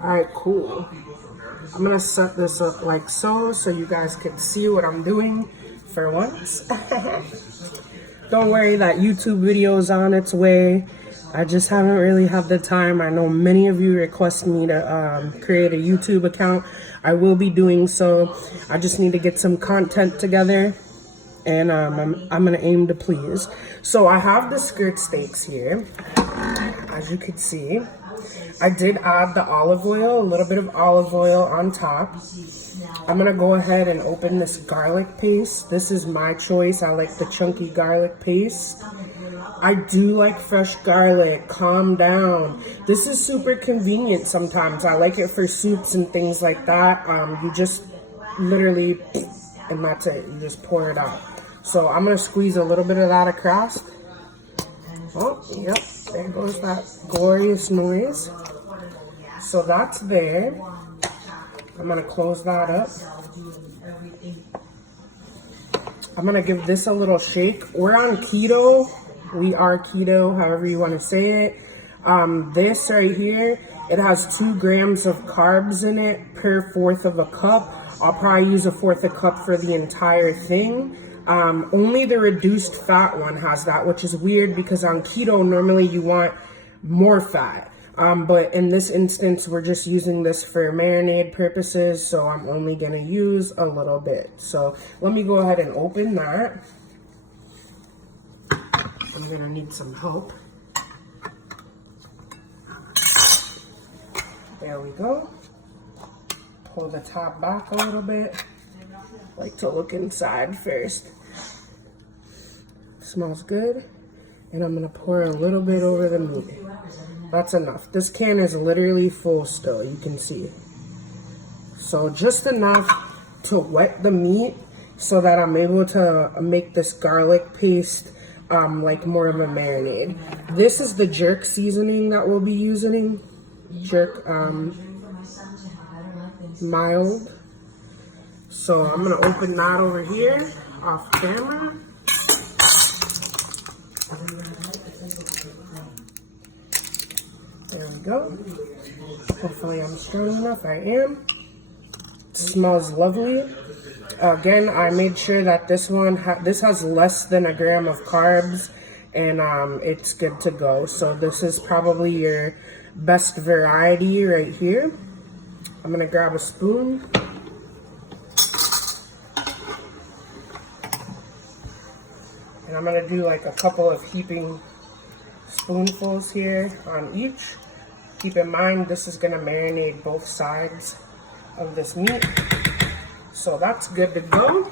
All right, cool. I'm gonna set this up like so you guys can see what I'm doing for once. Don't worry, that YouTube video is on its way. I just haven't really had the time. I know many of you request me to create a YouTube account. I will be doing so. I just need to get some content together, and I'm gonna aim to please. So I have the skirt steaks here, as you can see. I did add the olive oil, a little bit of olive oil on top. I'm gonna go ahead and open this garlic paste. This is my choice. I like the chunky garlic paste. I do like fresh garlic. Calm down. This is super convenient sometimes. I like it for soups and things like that. You just literally, and that's it. You just pour it out. So I'm gonna squeeze a little bit of that across. Oh, yep. There goes that glorious noise. So that's there. I'm gonna close that up. I'm gonna give this a little shake. We're on keto. We are keto, however you want to say it. This right here, it has 2 grams of carbs in it per 1/4 of a cup. I'll probably use a 1/4 a cup for the entire thing. Only the reduced fat one has that, which is weird because on keto, normally you want more fat. But in this instance, we're just using this for marinade purposes, so I'm only gonna use a little bit. So let me go ahead and open that. I'm gonna need some help. There we go. Pull the top back a little bit. Like to look inside first. Smells good. And I'm gonna pour a little bit over the meat. That's enough. This can is literally full still, you can see. So just enough to wet the meat so that I'm able to make this garlic paste like more of a marinade. This is the jerk seasoning that we'll be using. Jerk mild. So I'm gonna open that over here off camera. There we go. Hopefully I'm strong enough. I am. It smells lovely. Again, I made sure that this one this has less than 1 gram of carbs, and it's good to go. So this is probably your best variety right here. I'm gonna grab a spoon. And I'm gonna do like a couple of heaping spoonfuls here on each. Keep in mind, this is gonna marinate both sides of this meat. So that's good to go.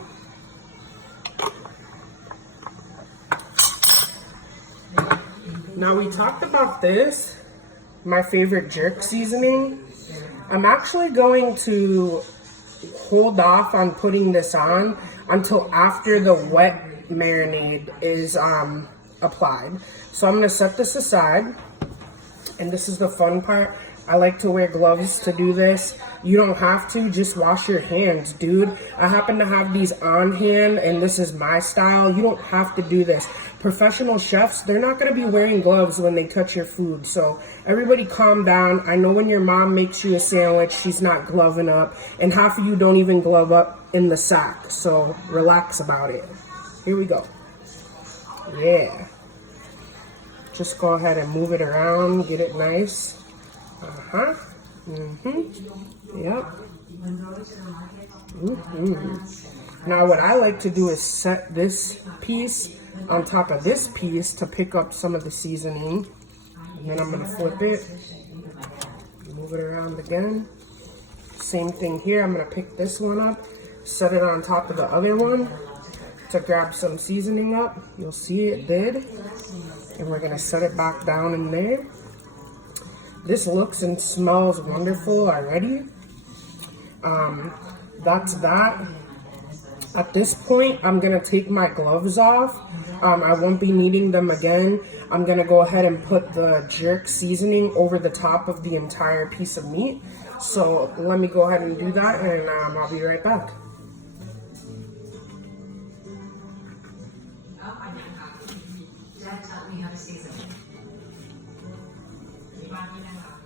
Now we talked about this, my favorite jerk seasoning. I'm actually going to hold off on putting this on until after the wet marinade is applied. So I'm gonna set this aside, and this is the fun part. I like to wear gloves to do this. You don't have to, just wash your hands, dude. I happen to have these on hand, and this is my style. You don't have to do this. Professional chefs, they're not gonna be wearing gloves when they cut your food. So everybody calm down. I know when your mom makes you a sandwich, she's not gloving up, and half of you don't even glove up in the sack. So relax about it. Here we go. Yeah. Just go ahead and move it around, get it nice. Uh-huh. Mm-hmm. Yep. Mm-hmm. Now what I like to do is set this piece on top of this piece to pick up some of the seasoning. And then I'm gonna flip it. Move it around again. Same thing here. I'm gonna pick this one up, set it on top of the other one to grab some seasoning up. You'll see it did. And we're gonna set it back down in there. This looks and smells wonderful already. That's that. At this point, I'm gonna take my gloves off. I won't be needing them again. I'm gonna go ahead and put the jerk seasoning over the top of the entire piece of meat. So let me go ahead and do that, and I'll be right back.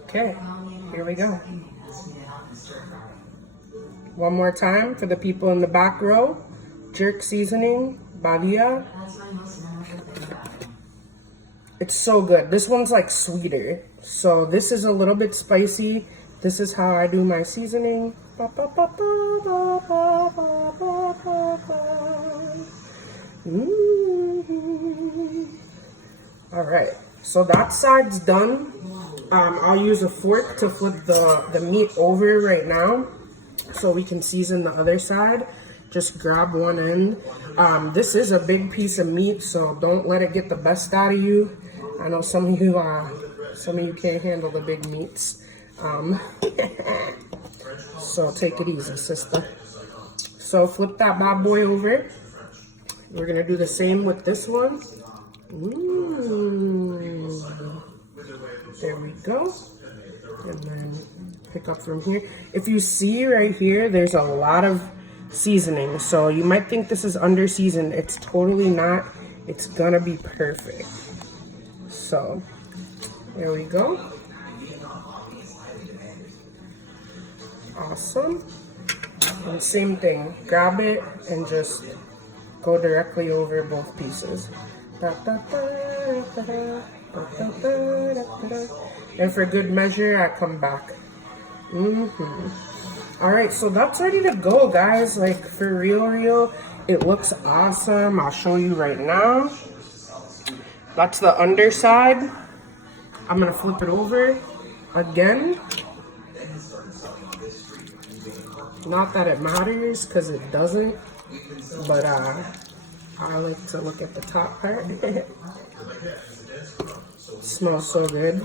Okay, here we go. One more time for the people in the back row. Jerk seasoning, Badia. It's so good. This one's like sweeter. So this is a little bit spicy. This is how I do my seasoning. All right, so that side's done. I'll use a fork to flip the meat over right now so we can season the other side. Just grab one end. This is a big piece of meat, so don't let it get the best out of you. I know some of you can't handle the big meats. So take it easy, sister. So flip that bad boy over. We're gonna do the same with this one. There we go. And then pick up from here. If you see right here, there's a lot of seasoning. So you might think this is under seasoned. It's totally not. It's gonna be perfect. So there we go. Awesome. And same thing. Grab it and just go directly over both pieces. And for good measure, I come back. All right, so that's ready to go, guys. Like, for real, it looks awesome. I'll show you right now. That's the underside. I'm gonna flip it over again. Not that it matters, because it doesn't, but I like to look at the top part. Smells so good.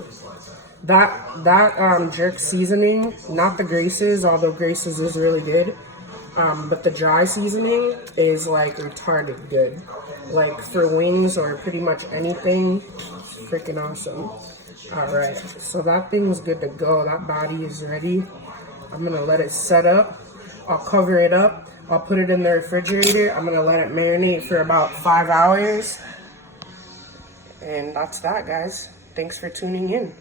That jerk seasoning, not the Grace's, although Grace's is really good, but the dry seasoning is like retarded good. Like for wings or pretty much anything, it's freaking awesome. All right, so that thing's good to go. That body is ready. I'm gonna let it set up. I'll cover it up. I'll put it in the refrigerator. I'm gonna let it marinate for about 5 hours. And that's that, guys. Thanks for tuning in.